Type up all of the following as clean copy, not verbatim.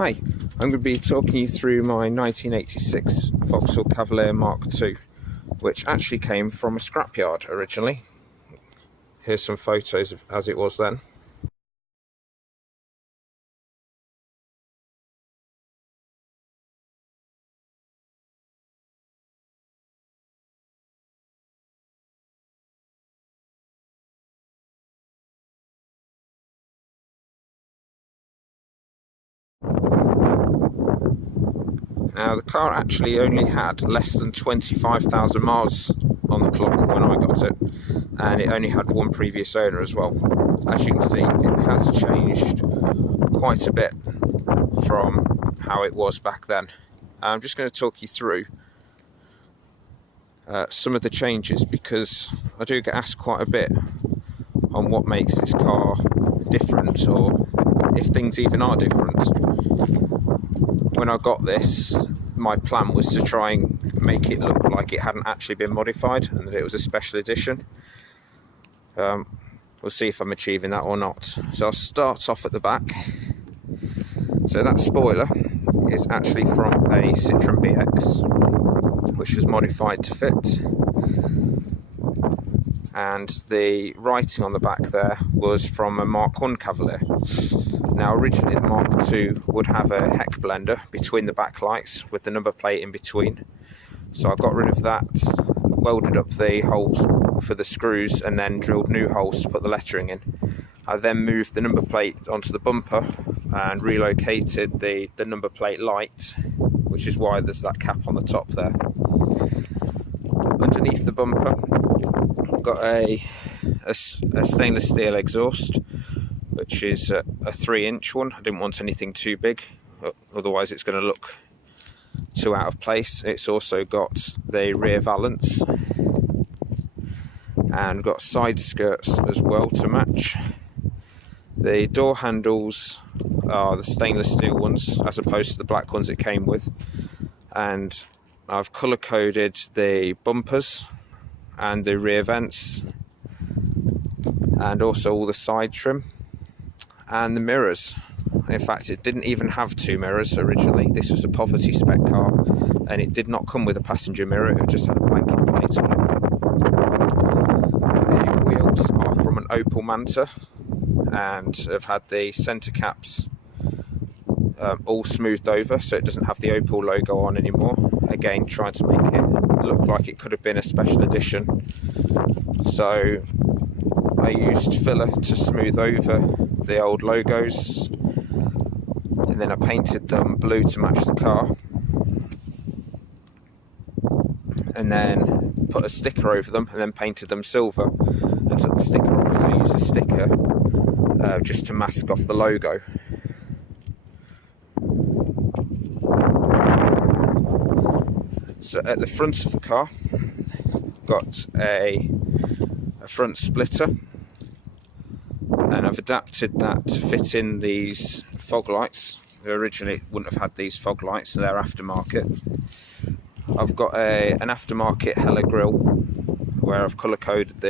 Hi, I'm going to be talking you through my 1986 Vauxhall Cavalier Mk2, which actually came from a scrapyard originally. Here's some photos of as it was then. Now, the car actually only had less than 25,000 miles on the clock when I got it, and it only had one previous owner as well. As you can see, it has changed quite a bit from how it was back then. I'm just going to talk you through some of the changes, because I do get asked quite a bit on what makes this car different, or if things even are different. When I got this, my plan was to try and make it look like it hadn't actually been modified and that it was a special edition. We'll see if I'm achieving that or not. So I'll start off at the back. So that spoiler is actually from a Citroen BX, which was modified to fit. And the writing on the back there was from a Mk1 Cavalier. Now, originally the Mk2 would have a heck blender between the backlights with the number plate in between. So I got rid of that, welded up the holes for the screws, and then drilled new holes to put the lettering in. I then moved the number plate onto the bumper and relocated the number plate light, which is why there's that cap on the top there. Underneath the bumper, I've got a stainless steel exhaust, which is a 3-inch one. I didn't want anything too big, otherwise it's going to look too out of place. It's also got the rear valance and got side skirts as well to match. The door handles are the stainless steel ones as opposed to the black ones it came with, and I've colour coded the bumpers and the rear vents, and also all the side trim and the mirrors. In fact, it didn't even have 2 mirrors originally. This was a poverty spec car, and it did not come with a passenger mirror. It just had a blanket plate on it. The wheels are from an Opel Manta and have had the centre caps all smoothed over, so it doesn't have the Opel logo on anymore. Again, trying to make it look like it could have been a special edition. So I used filler to smooth over the old logos, and then I painted them blue to match the car, and then put a sticker over them, and then painted them silver and took the sticker off. So I used a sticker just to mask off the logo. So at the front of the car, got a front splitter, and I've adapted that to fit in these fog lights. Originally wouldn't have had these fog lights, so they're aftermarket. I've got an aftermarket Hella grille where I've colour coded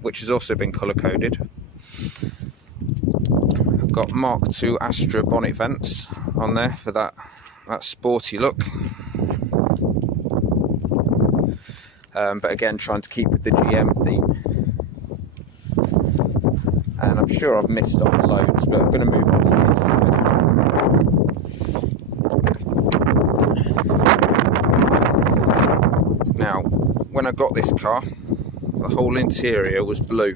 which has also been colour coded. I've got Mk2 Astra bonnet vents on there for that sporty look. But again, trying to keep with the GM theme. And I'm sure I've missed off loads, but I'm going to move on to the inside. Now, when I got this car, the whole interior was blue.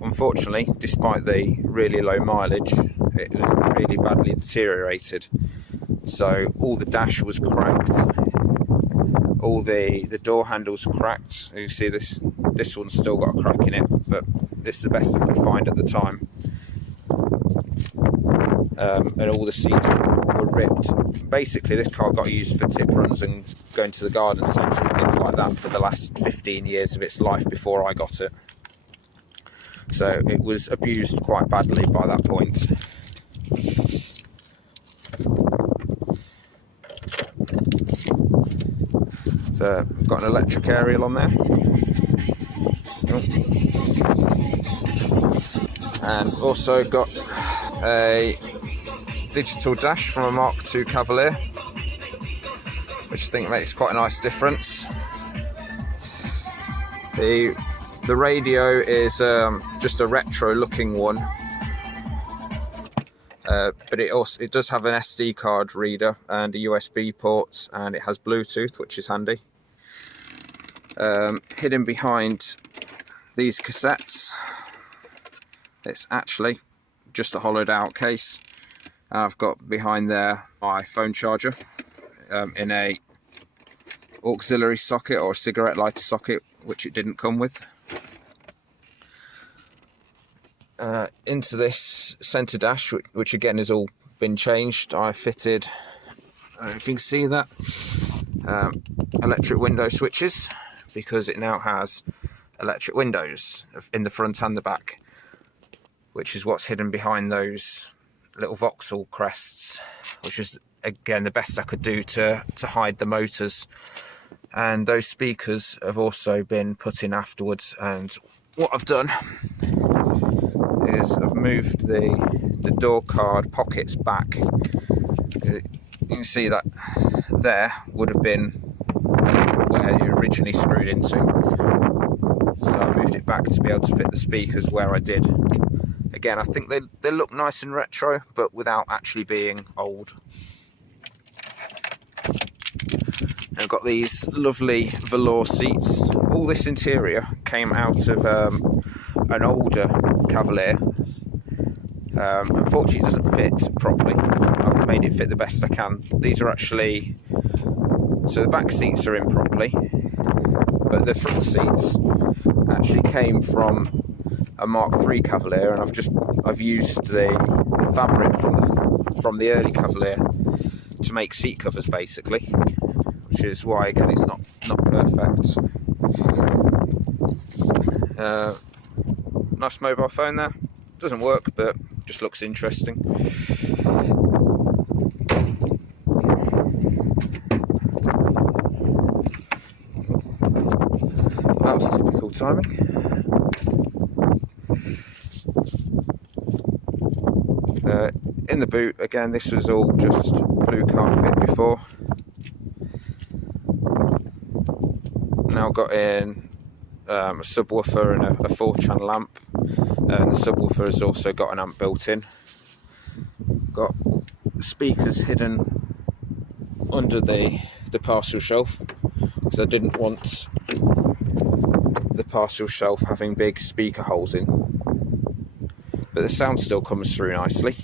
Unfortunately, despite the really low mileage, it was really badly deteriorated. So all the dash was cracked. All the door handles were cracked. You can see this one's still got a crack in it, but this is the best I could find at the time. And all the seats were ripped. Basically, this car got used for tip runs and going to the garden centre and things like that for the last 15 years of its life before I got it. So it was abused quite badly by that point. So I've got an electric aerial on there, and also got a digital dash from a Mk2 Cavalier, which I think makes quite a nice difference. The radio is just a retro looking one, but it does have an SD card reader and a USB port, and it has Bluetooth, which is handy. Hidden behind these cassettes, it's actually just a hollowed out case. I've got behind there my phone charger in a auxiliary socket or a cigarette lighter socket, which it didn't come with. Into this centre dash, which again has all been changed, I fitted, I don't know if you can see that, electric window switches, because it now has electric windows in the front and the back, which is what's hidden behind those little Vauxhall crests, which is again the best I could do to hide the motors. And those speakers have also been put in afterwards, and what I've done is I've moved the door card pockets back. You can see that there would have been where it originally screwed into, so I moved it back to be able to fit the speakers where I did. Again, I think they look nice and retro, but without actually being old. I've got these lovely velour seats. All this interior came out of an older Cavalier. Unfortunately it doesn't fit properly. I've made it fit the best I can. These are actually, so the back seats are in properly, but the front seats actually came from a Mk3 Cavalier, and I've used the fabric from the early Cavalier to make seat covers basically, which is why again it's not perfect. Nice mobile phone there. Doesn't work, but just looks interesting. That was typical timing. In the boot, again, this was all just blue carpet before. Now got in a subwoofer and a 4-channel amp, and the subwoofer has also got an amp built in. Got speakers hidden under the parcel shelf, because I didn't want the parcel shelf having big speaker holes in, but the sound still comes through nicely.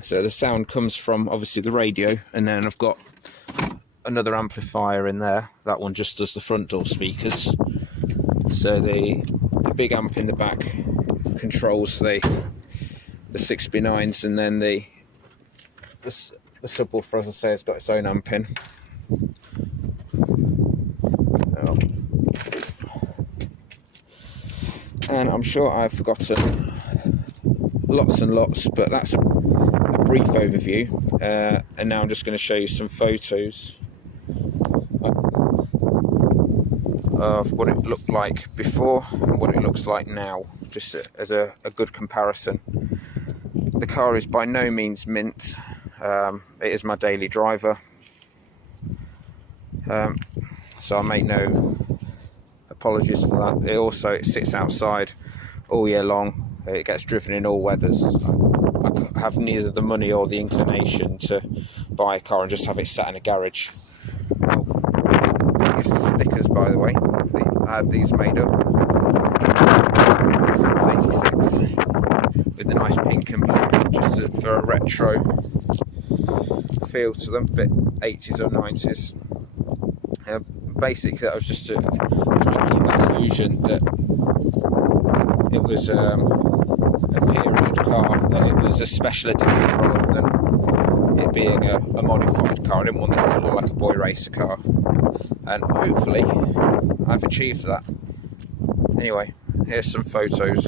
So the sound comes from obviously the radio, and then I've got another amplifier in there. That one just does the front door speakers. So the big amp in the back controls the 6x9s, and then the subwoofer, as I say, has got its own amp in. And I'm sure I've forgotten lots and lots, but that's a brief overview, and now I'm just going to show you some photos of what it looked like before and what it looks like now, just as a good comparison. The car is by no means mint. It is my daily driver, so I make no apologies for that. It sits outside all year long. It gets driven in all weathers. I have neither the money or the inclination to buy a car and just have it sat in a garage. These stickers, by the way, I had these made up since '86 with a nice pink and blue, just for a retro feel to them, a bit 80s or 90s. Basically, that was just to make you that illusion that it was a period car, that it was a special edition rather than it being a modified car. I didn't want this to look like a boy racer car, and hopefully I've achieved that. Anyway, here's some photos.